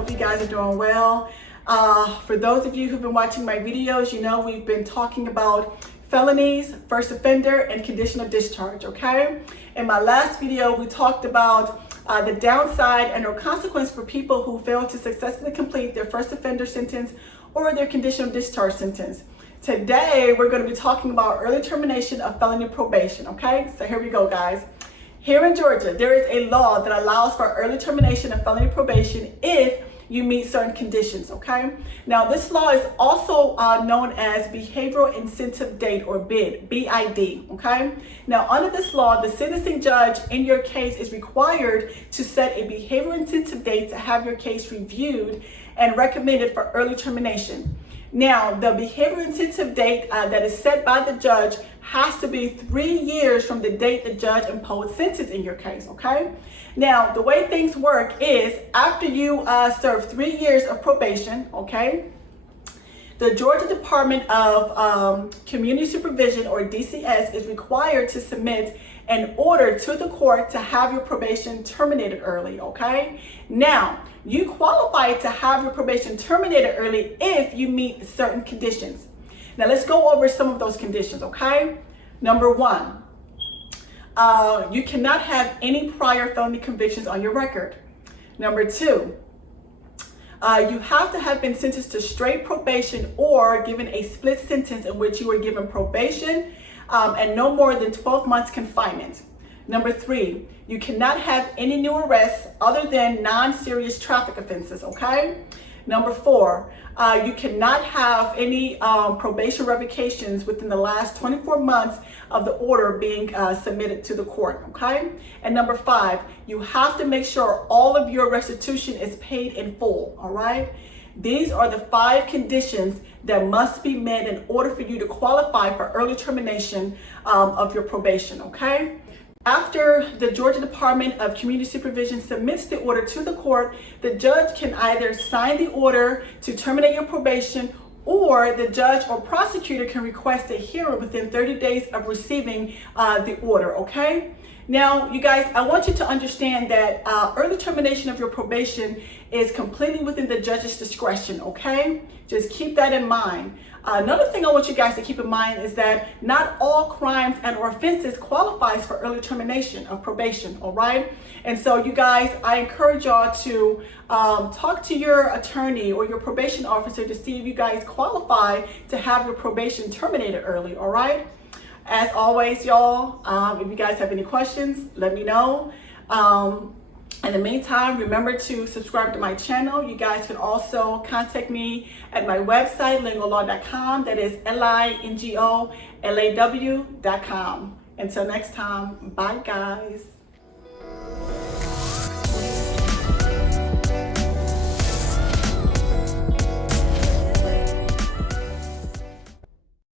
hope you guys are doing well. For those of you who've been watching my videos, you know we've been talking about felonies, first offender, and conditional discharge, okay? In my last video, we talked about the downside and or consequence for people who fail to successfully complete their first offender sentence or their conditional discharge sentence. Today, we're going to be talking about early termination of felony probation, okay? So here we go, guys. Here in Georgia, there is a law that allows for early termination of felony probation if you meet certain conditions, okay? Now, this law is also known as Behavioral Incentive Date, or BID, B-I-D, okay? Now, under this law, the sentencing judge in your case is required to set a behavioral incentive date to have your case reviewed and recommended for early termination. Now, the behavioral incentive date that is set by the judge has to be 3 years from the date the judge imposed sentence in your case, okay? Now, the way things work is after you serve 3 years of probation, okay, the Georgia Department of Community Supervision, or DCS, is required to submit an order to the court to have your probation terminated early, okay? Now, you qualify to have your probation terminated early if you meet certain conditions. Now, let's go over some of those conditions, okay? Number one, you cannot have any prior felony convictions on your record. Number two, you have to have been sentenced to straight probation or given a split sentence in which you were given probation and no more than 12 months confinement. Number three, you cannot have any new arrests other than non-serious traffic offenses, okay? Number four, you cannot have any probation revocations within the last 24 months of the order being submitted to the court, okay? And number five, you have to make sure all of your restitution is paid in full, all right? These are the 5 conditions that must be met in order for you to qualify for early termination of your probation, okay? After the Georgia Department of Community Supervision submits the order to the court, the judge can either sign the order to terminate your probation, or the judge or prosecutor can request a hearing within 30 days of receiving the order, okay? Now, you guys, I want you to understand that early termination of your probation is completely within the judge's discretion, okay? Just keep that in mind. Another thing I want you guys to keep in mind is that not all crimes and or offenses qualifies for early termination of probation, all right? And so you guys, I encourage y'all to talk to your attorney or your probation officer to see if you guys qualify to have your probation terminated early, all right? As always, y'all, if you guys have any questions, let me know. In the meantime, remember to subscribe to my channel. You guys can also contact me at my website, lingolaw.com. That is LINGOLAW.com. Until next time, bye guys.